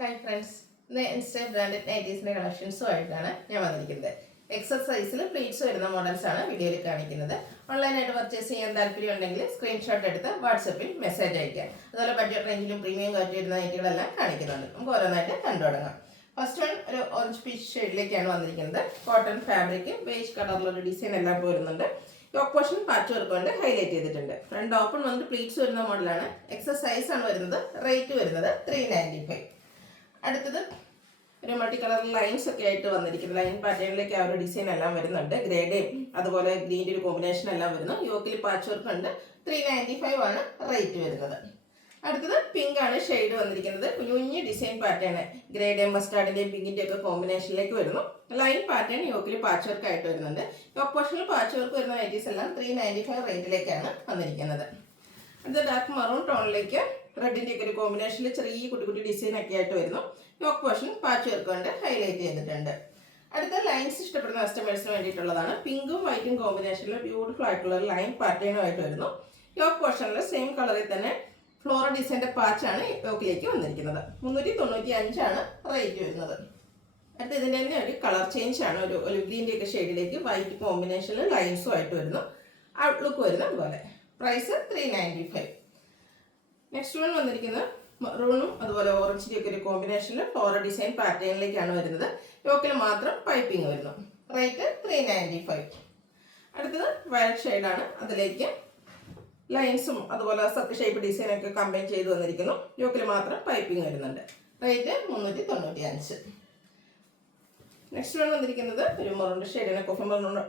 Hi friends, ഇന്ന് insta branded നൈറ്റീസിൻ്റെ കളക്ഷൻസുമായിട്ടാണ് ഞാൻ വന്നിരിക്കുന്നത്. എക്സസൈസിൽ പ്ലീറ്റ്സ് വരുന്ന മോഡൽസാണ് വീഡിയോയിൽ കാണിക്കുന്നത്. ഓൺലൈനായിട്ട് പർച്ചേസ് ചെയ്യാൻ താല്പര്യം ഉണ്ടെങ്കിൽ സ്ക്രീൻഷോട്ട് എടുത്ത് വാട്സപ്പിൽ മെസ്സേജ് അയക്കാം. അതുപോലെ ബഡ്ജറ്റ് റേഞ്ചിലും പ്രീമിയം ക്വാളിറ്റി വരുന്ന നൈറ്റുകളെല്ലാം കാണിക്കുന്നുണ്ട്. നമുക്ക് ഓരോന്നായിട്ട് കണ്ടു തുടങ്ങാം. ഫസ്റ്റ് വൺ ഒരു ഓറഞ്ച് പീച്ച് ഷെയ്ഡിലേക്കാണ് വന്നിരിക്കുന്നത്. കോട്ടൺ ഫാബ്രിക് ബേജ് കളറിലൊരു ഡിസൈൻ എല്ലാം പോരുന്നുണ്ട്. യോക്ക് പോർഷൻ പാച്ച് വർക്ക് കൊണ്ട് ഹൈലൈറ്റ് ചെയ്തിട്ടുണ്ട്. ഫ്രണ്ട് ഓപ്പൺ വന്നിട്ട് പ്ലീറ്റ്സ് വരുന്ന മോഡലാണ്. എക്സസൈസ് ആണ് വരുന്നത്. റേറ്റ് വരുന്നത് 395. അടുത്തത് ഒരു മൾട്ടി കളർ ലൈൻസ് ഒക്കെ ആയിട്ട് വന്നിരിക്കുന്നത്. ലൈൻ പാറ്റേണിലേക്ക് ആ ഒരു ഡിസൈൻ എല്ലാം വരുന്നുണ്ട്. ഗ്രേഡേയും അതുപോലെ ഗ്രീൻ്റെ ഒരു കോമ്പിനേഷൻ എല്ലാം വരുന്നു. യോക്കിൽ പാച്ച് വർക്ക് ഉണ്ട്. 395 ആണ് റേറ്റ് വരുന്നത്. അടുത്തത് പിങ്ക് ആണ് ഷെയ്ഡ് വന്നിരിക്കുന്നത്. കുഞ്ഞു ഡിസൈൻ പാറ്റേൺ ഗ്രേഡേയും മസ്റ്റാർഡിൻ്റെയും പിങ്കിൻ്റെ ഒക്കെ കോമ്പിനേഷനിലേക്ക് വരുന്നു. ലൈൻ പാറ്റേൺ യോക്കിൽ പാച്ച് വർക്ക് ആയിട്ട് വരുന്നുണ്ട്. യോക്ക് പോർഷനിൽ പാച്ച് വർക്ക് വരുന്ന നൈറ്റീസ് എല്ലാം 395 റേറ്റിലേക്കാണ് വന്നിരിക്കുന്നത്. അടുത്ത ഡാർക്ക് മറൂൺ ടോണിലേക്ക് റെഡിൻ്റെ ഒക്കെ ഒരു കോമ്പിനേഷനിൽ ചെറിയ കുട്ടി ഡിസൈൻ ഒക്കെ ആയിട്ട് വരുന്നു. യോക്ക് പോർഷൻ പാച്ച് വർക്ക് കൊണ്ട് ഹൈലൈറ്റ് ചെയ്തിട്ടുണ്ട്. അടുത്ത ലൈൻസ് ഇഷ്ടപ്പെടുന്ന കസ്റ്റമേഴ്സിന് വേണ്ടിയിട്ടുള്ളതാണ്. പിങ്കും വൈറ്റും കോമ്പിനേഷനിൽ ബ്യൂട്ടിഫുൾ ആയിട്ടുള്ള ഒരു ലൈൻ പാറ്റേണുമായിട്ട് വരുന്നു. യോക്ക് പോർഷനിൽ സെയിം കളറിൽ തന്നെ ഫ്ലോറൽ ഡിസൈൻ്റെ പാച്ചാണ് യോക്കിലേക്ക് വന്നിരിക്കുന്നത്. 395 ആണ് റേറ്റ് വരുന്നത്. അടുത്ത ഇതിൻ്റെ തന്നെ ഒരു കളർ ചേഞ്ച് ആണ്. ഒരു ഗ്രീൻ്റെ ഒക്കെ ഷെയ്ഡിലേക്ക് വൈറ്റ് കോമ്പിനേഷനിൽ ലൈൻസും ആയിട്ട് വരുന്നു. ഔട്ട്ലുക്ക് വരുന്നത് അതുപോലെ. പ്രൈസ് 395. നെക്സ്റ്റ് വൺ വന്നിരിക്കുന്നത് മറൂണും അതുപോലെ ഓറഞ്ചിൻ്റെ ഒക്കെ ഒരു കോമ്പിനേഷനിൽ ഫ്ലോറൽ ഡിസൈൻ പാറ്റേണിലേക്കാണ് വരുന്നത്. യോക്കിൽ മാത്രം പൈപ്പിംഗ് വരുന്നു. റേറ്റ് 395. അടുത്തത് വയലറ്റ് ഷെയ്ഡാണ്. അതിലേക്ക് ലൈൻസും അതുപോലെ സർക്കിൾ ഷേപ്പ് ഡിസൈനൊക്കെ കമ്പൈൻ ചെയ്ത് വന്നിരിക്കുന്നു. യോക്കിൽ മാത്രം പൈപ്പിംഗ് വരുന്നുണ്ട്. റേറ്റ് 395. നെക്സ്റ്റ് വൺ വന്നിരിക്കുന്നത് ഒരു മറൂൺ ഷെയ്ഡാണ്.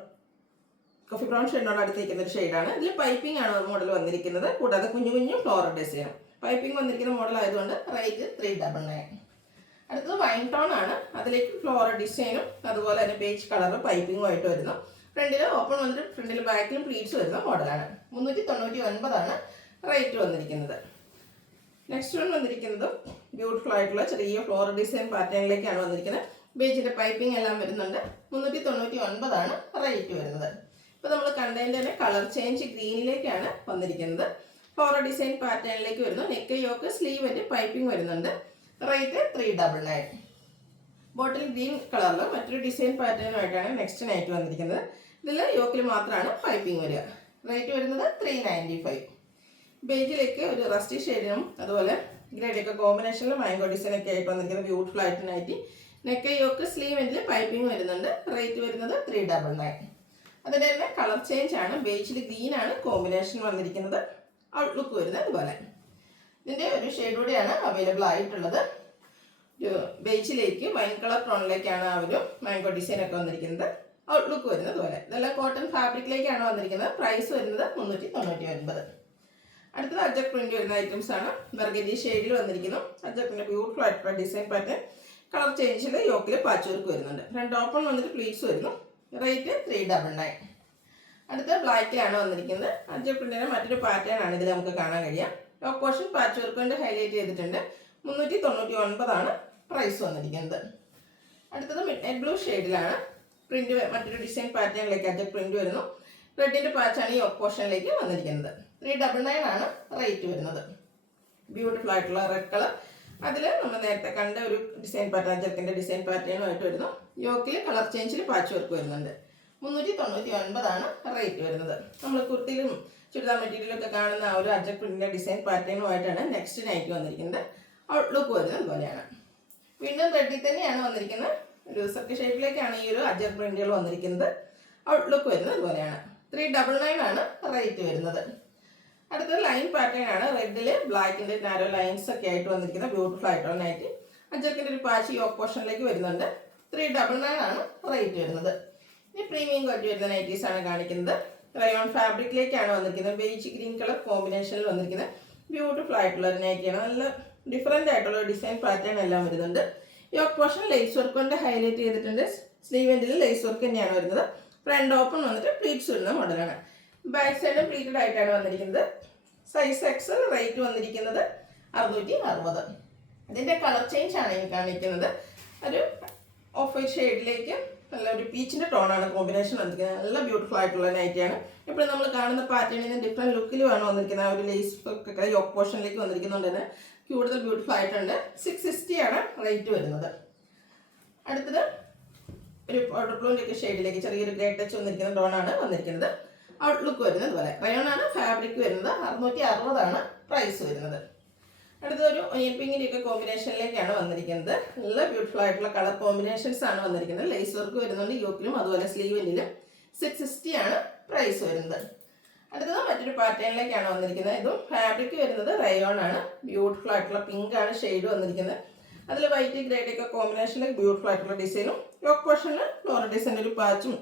കോഫി ബ്രൗൺ ഷെയ്ഡിനോട് അടുത്തിരിക്കുന്ന ഒരു ഷെയ്ഡാണ്. ഇതിൽ പൈപ്പിംഗ് ആണ് മോഡൽ വന്നിരിക്കുന്നത്. കൂടാതെ കുഞ്ഞു ഫ്ലോറൽ ഡിസൈൻ പൈപ്പിംഗ് വന്നിരിക്കുന്ന മോഡൽ ആയതുകൊണ്ട് റേറ്റ് 399. അടുത്തത് വൈൻ ടോൺ ആണ്. അതിലേക്ക് ഫ്ലോറൽ ഡിസൈനും അതുപോലെ തന്നെ ബേജ് കളർ പൈപ്പിംഗും ആയിട്ട് വരുന്നു. ഫ്രണ്ടിൽ ഓപ്പൺ വന്നിട്ട് ഫ്രണ്ടിൽ ബാക്കിലും പ്ലീറ്റ്സ് വരുന്ന മോഡലാണ്. 399 ആണ് റേറ്റ് വന്നിരിക്കുന്നത്. നെക്സ്റ്റ് വൺ വന്നിരിക്കുന്നത് ബ്യൂട്ടിഫുൾ ആയിട്ടുള്ള ചെറിയ ഫ്ലോറൽ ഡിസൈൻ പാറ്റേണിലേക്കാണ് വന്നിരിക്കുന്നത്. ബേജിൻ്റെ പൈപ്പിംഗ് എല്ലാം വരുന്നുണ്ട്. 399 ആണ് റേറ്റ് വരുന്നത്. ഇപ്പോൾ നമ്മൾ കണ്ടതിൻ്റെ തന്നെ കളർ ചേഞ്ച് ഗ്രീനിലേക്കാണ് വന്നിരിക്കുന്നത്. ഫ്ലോറൽ ഡിസൈൻ പാറ്റേണിലേക്ക് വരുന്നു. നെക്ക് യോക്ക് സ്ലീവിൻ്റെ പൈപ്പിംഗ് വരുന്നുണ്ട്. റേറ്റ് 399. ബോട്ടിൽ ഗ്രീൻ കളറിൽ മറ്റൊരു ഡിസൈൻ പാറ്റേണുമായിട്ടാണ് നെക്സ്റ്റ് നൈറ്റ് വന്നിരിക്കുന്നത്. ഇതിൽ യോക്കിൽ മാത്രമാണ് പൈപ്പിംഗ് വരിക. റേറ്റ് വരുന്നത് 395. ബേജിലേക്ക് ഒരു റസ്റ്റി ഷെയ്ഡിനും അതുപോലെ ഗ്രേഡൊക്കെ കോമ്പിനേഷനിൽ മാംഗോ ഡിസൈനൊക്കെ ആയിട്ട് വന്നിരിക്കുന്നത്. ബ്യൂട്ടിഫുൾ ആയിട്ട് നൈറ്റി. നെക്ക് യോക്ക് സ്ലീവിൻ്റെ പൈപ്പിംഗ് വരുന്നുണ്ട്. റേറ്റ് വരുന്നത് 399. അതിൻ്റെ തന്നെ കളർ ചേഞ്ച് ആണ്. ബേജിൽ ഗ്രീൻ ആണ് കോമ്പിനേഷൻ വന്നിരിക്കുന്നത്. ഔട്ട്ലുക്ക് വരുന്നത് അതുപോലെ. ഇതിൻ്റെ ഒരു ഷെയ്ഡ് കൂടിയാണ് അവൈലബിൾ ആയിട്ടുള്ളത്. ബേജിലേക്ക് വൈൻ കളർ ടോണിലേക്കാണ് ആ ഒരു മാംഗോ ഡിസൈൻ ഒക്കെ വന്നിരിക്കുന്നത്. ഔട്ട്ലുക്ക് വരുന്നത് അതുപോലെ. ഇതെല്ലാം കോട്ടൺ ഫാബ്രിക്കിലേക്കാണ് വന്നിരിക്കുന്നത്. പ്രൈസ് വരുന്നത് 399. അടുത്തത് അജക് പ്രിന്റ് വരുന്ന ഐറ്റംസ് ആണ്. ബർഗൻഡി ഷെയ്ഡിൽ വന്നിരിക്കുന്നു. അജക്കിൻ്റെ ബ്യൂട്ടിഫുൾ ആയിട്ടുള്ള ഡിസൈൻ പാറ്റേൺ. കളർ ചേഞ്ചിൽ യോക്കിൽ പാച്ച് വർക്ക് വരുന്നുണ്ട്. ഫ്രണ്ട് ഓപ്പൺ വന്നിട്ട് പ്ലീറ്റ്സ് വരുന്നു. റേറ്റ് 399. അടുത്ത ബ്ലാക്കിലാണ് വന്നിരിക്കുന്നത്. അജക് പ്രിന്റിൻ്റെ മറ്റൊരു പാറ്റേൺ ആണ് ഇതിൽ നമുക്ക് കാണാൻ കഴിയാം. യോക്ക് പോർഷൻ പാച്ച് വർക്ക് കൊണ്ട് ഹൈലൈറ്റ് ചെയ്തിട്ടുണ്ട്. 399 ആണ് പ്രൈസ് വന്നിരിക്കുന്നത്. അടുത്തത് മിഡ് നൈറ്റ് ബ്ലൂ ഷെയ്ഡിലാണ്. പ്രിന്റ് മറ്റൊരു ഡിസൈൻ പാറ്റേണിലേക്ക് അജക് പ്രിന്റ് വരുന്നു. റെഡിൻ്റെ പാച്ചാണ് ഈ യോക്ക് പോർഷനിലേക്ക് വന്നിരിക്കുന്നത്. 399 ആണ് റേറ്റ് വരുന്നത്. ബ്യൂട്ടിഫുൾ ആയിട്ടുള്ള റെഡ് കളർ. അതിൽ നമ്മൾ നേരത്തെ കണ്ട ഒരു ഡിസൈൻ പാറ്റേൺ അജക്കിൻ്റെ ഡിസൈൻ പാറ്റേണുമായിട്ട് വരുന്നു. യോക്കിൽ കളർ ചേഞ്ചിൽ പാച്ച് വർക്ക് വരുന്നുണ്ട്. 399 ആണ് റേറ്റ് വരുന്നത്. നമ്മൾ കുർത്തിയിലും ചുരിദാർ മെറ്റീരിയലൊക്കെ കാണുന്ന ആ ഒരു അജക് പ്രിന്റിൻ്റെ ഡിസൈൻ പാറ്റേണുമായിട്ടാണ് നെക്സ്റ്റ് നൈറ്റ് വന്നിരിക്കുന്നത്. ഔട്ട്ലുക്ക് വരുന്നത് അതുപോലെയാണ്. വീണ്ടും റെഡിൽ തന്നെയാണ് വന്നിരിക്കുന്നത്. ഒരു സർക്കിൾ ഷേപ്പിലേക്കാണ് ഈ ഒരു അജക് പ്രിന്റുകൾ വന്നിരിക്കുന്നത്. ഔട്ട്ലുക്ക് വരുന്നത് അതുപോലെയാണ്. 399 ആണ് റേറ്റ് വരുന്നത്. അടുത്തത് ലൈൻ പാറ്റേൺ ആണ്. റെഡിൽ ബ്ലാക്കിൻ്റെ നാരോ ലൈൻസ് ഒക്കെ ആയിട്ട് വന്നിരിക്കുന്ന ബ്യൂട്ടിഫുൾ ആയിട്ടുള്ള നൈറ്റ്. അജക്കിൻ്റെ ഒരു പാച്ച് യോക്ക് പോർഷനിലേക്ക് വരുന്നുണ്ട്. 399 ആണ് റേറ്റ് വരുന്നത്. ഇനി പ്രീമിയം ക്വാളിറ്റി വരുന്ന നൈറ്റീസ് ആണ് കാണിക്കുന്നത്. റയോൺ ഫാബ്രിക്കിലേക്കാണ് വന്നിരിക്കുന്നത്. ബേജ് ഗ്രീൻ കളർ കോമ്പിനേഷനിൽ വന്നിരിക്കുന്നത്. ബ്യൂട്ടിഫുൾ ആയിട്ടുള്ള ഒരു നൈറ്റിയാണ്. നല്ല ഡിഫറെൻ്റ് ആയിട്ടുള്ള ഡിസൈൻ പാറ്റേൺ എല്ലാം വരുന്നുണ്ട്. യോക്ക് പോർഷൻ ലേസ് വർക്ക് കൊണ്ട് ഹൈലൈറ്റ് ചെയ്തിട്ടുണ്ട്. സ്ലീവ് എൻഡിൽ ലേസ് വർക്ക് തന്നെയാണ് വരുന്നത്. ഫ്രണ്ട് ഓപ്പൺ വന്നിട്ട് പ്ലീറ്റ്സ് വരുന്ന മോഡലാണ്. ബാക്ക് സൈഡും പ്ലീറ്റഡ് ആയിട്ടാണ് വന്നിരിക്കുന്നത്. Size Excel. റേറ്റ് വന്നിരിക്കുന്നത് 660. ഇതിൻ്റെ കളർ ചേഞ്ച് ആണ് ഈ കാണിക്കുന്നത്. ഒരു ഓഫ് വൈറ്റ് ഷെയ്ഡിലേക്ക് നല്ലൊരു പീച്ചിൻ്റെ ടോണാണ് കോമ്പിനേഷൻ വന്നിരിക്കുന്നത്. നല്ല ബ്യൂട്ടിഫുൾ ആയിട്ടുള്ള നൈറ്റിയാണ്. ഇപ്പോൾ നമ്മൾ കാണുന്ന പാറ്റേണിന് ഡിഫറെൻറ്റ് ലുക്കിലുമാണ് വന്നിരിക്കുന്നത്. ആ ഒരു ലേസ് ഒക്കെ യോക്ക് പോർഷനിലേക്ക് വന്നിരിക്കുന്നുണ്ട് തന്നെ കൂടുതൽ ബ്യൂട്ടിഫുൾ ആയിട്ടുണ്ട്. 660 ആണ് റേറ്റ് വരുന്നത്. അടുത്തത് ഒരു പൗഡർ ബ്ലൂവിൻ്റെ ഒക്കെ ഷെയ്ഡിലേക്ക് ചെറിയൊരു ഗ്രേ ടച്ച് വന്നിരിക്കുന്ന ടോണാണ് വന്നിരിക്കുന്നത്. ഔട്ട്ലുക്ക് വരുന്നത് പോലെ റയോൺ ആണ് ഫാബ്രിക് വരുന്നത്. 660 ആണ് പ്രൈസ് വരുന്നത്. അടുത്തൊരു ഒനിയൻ പിങ്കിൻ്റെ ഒക്കെ കോമ്പിനേഷനിലേക്കാണ് വന്നിരിക്കുന്നത്. നല്ല ബ്യൂട്ടിഫുൾ ആയിട്ടുള്ള കളർ കോമ്പിനേഷൻസ് ആണ് വന്നിരിക്കുന്നത്. ലേസ് വർക്ക് വരുന്നുണ്ട് യോക്കിലും അതുപോലെ സ്ലീവിലും. 660 ആണ് പ്രൈസ് വരുന്നത്. അടുത്തത് മറ്റൊരു പാറ്റേണിലേക്കാണ് വന്നിരിക്കുന്നത്. ഇതും ഫാബ്രിക് വരുന്നത് റയോൺ ആണ്. ബ്യൂട്ടിഫുൾ ആയിട്ടുള്ള പിങ്ക് ആണ് ഷെയ്ഡ് വന്നിരിക്കുന്നത്. അതിൽ വൈറ്റ് ഗ്രേഡ് ഒക്കെ കോമ്പിനേഷനിൽ ബ്യൂട്ടിഫുൾ ആയിട്ടുള്ള ഡിസൈനും യോക്ക് പോർഷനിൽ ഫ്ലോറൽ ഡിസൈൻ ഒരു പാച്ചും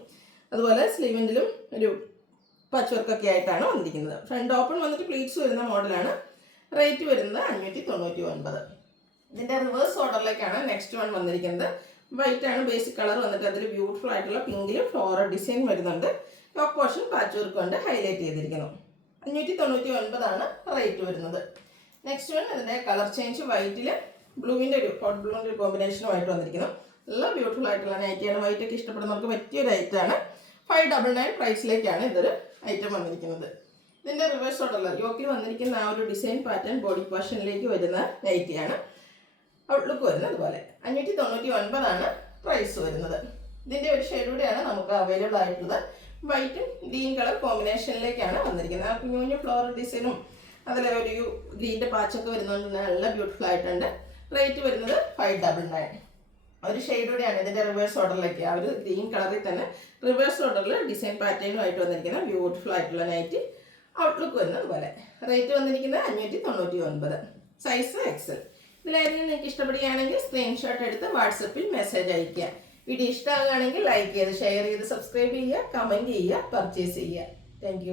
അതുപോലെ സ്ലീവിൻ്റിലും ഒരു പാച്ച് വർക്കൊക്കെ ആയിട്ടാണ് വന്നിരിക്കുന്നത്. ഫ്രണ്ട് ഓപ്പൺ വന്നിട്ട് പ്ലീറ്റ്സ് വരുന്ന മോഡലാണ്. റേറ്റ് വരുന്നത് 599. ഇതിൻ്റെ റിവേഴ്സ് ഓർഡറിലേക്കാണ് നെക്സ്റ്റ് വൺ വന്നിരിക്കുന്നത്. വൈറ്റ് ആണ് ബേസിക് കളർ വന്നിട്ട് അതിൽ ബ്യൂട്ടിഫുൾ ആയിട്ടുള്ള പിങ്കിൽ ഫ്ലോറൽ ഡിസൈൻ വരുന്നുണ്ട്. യോക്ക് പോർഷൻ പാച്ച് വർക്ക് കൊണ്ട് ഹൈലൈറ്റ് ചെയ്തിരിക്കുന്നു. 599 ആണ് റേറ്റ് വരുന്നത്. നെക്സ്റ്റ് വൺ ഇതിൻ്റെ കളർ ചേഞ്ച് വൈറ്റിൽ ബ്ലൂവിൻ്റെ ഒരു ഹോട്ട് ബ്ലൂവിൻ്റെ ഒരു കോമ്പിനേഷനുമായിട്ട് വന്നിരിക്കുന്നു. നല്ല ബ്യൂട്ടിഫുൾ ആയിട്ടുള്ള നൈറ്റിയാണ്. വൈറ്റൊക്കെ ഇഷ്ടപ്പെടുന്നവർക്ക് പറ്റിയൊരു ഐറ്റമാണ്. 599 പ്രൈസിലേക്കാണ് ഇതൊരു ഐറ്റം വന്നിരിക്കുന്നത്. ഇതിൻ്റെ റിവേഴ്സ് ഓർഡറിൽ യോക്കിൽ വന്നിരിക്കുന്ന ആ ഒരു ഡിസൈൻ പാറ്റേൺ ബോഡി പോർഷനിലേക്ക് വരുന്ന നൈറ്റിയാണ്. ഔട്ട്ലുക്ക് വരുന്നത് അതുപോലെ. 599 ആണ് പ്രൈസ് വരുന്നത്. ഇതിൻ്റെ ഒരു ഷെയ്ഡ് കൂടെയാണ് നമുക്ക് അവൈലബിൾ ആയിട്ടുള്ളത്. വൈറ്റും ഗ്രീൻ കളർ കോമ്പിനേഷനിലേക്കാണ് വന്നിരിക്കുന്നത്. ആ കുഞ്ഞു കുഞ്ഞു ഫ്ലോറൽ ഡിസൈനും അതിൽ ഒരു ഗ്രീൻ്റെ പാച്ചൊക്കെ വരുന്നതുകൊണ്ട് നല്ല ബ്യൂട്ടിഫുൾ ആയിട്ടുണ്ട്. റേറ്റ് വരുന്നത് 599. ഒരു ഷെയ്ഡ് കൂടെയാണ് ഇതിൻ്റെ റിവേഴ്സ് ഓർഡറിലേക്ക്. ആ ഒരു ഗ്രീൻ കളറിൽ തന്നെ റിവേഴ്സ് ഓർഡറിൽ ഡിസൈൻ പാറ്റേണുമായിട്ട് വന്നിരിക്കുന്ന ബ്യൂട്ടിഫുൾ ആയിട്ടുള്ള നൈറ്റ്. ഔട്ട്ലുക്ക് വരുന്നത് പോലെ. റേറ്റ് വന്നിരിക്കുന്നത് 599. Size XL. ഇതിലായിരുന്നു നിങ്ങൾക്ക് ഇഷ്ടപ്പെടുകയാണെങ്കിൽ സ്ക്രീൻഷോട്ട് എടുത്ത് വാട്സപ്പിൽ മെസ്സേജ് അയയ്ക്കുക. വീഡിയോ ഇഷ്ടമാകുകയാണെങ്കിൽ ലൈക്ക് ചെയ്ത് ഷെയർ ചെയ്ത് സബ്സ്ക്രൈബ് ചെയ്യുക, കമൻറ്റ് ചെയ്യുക, പർച്ചേസ് ചെയ്യുക. താങ്ക്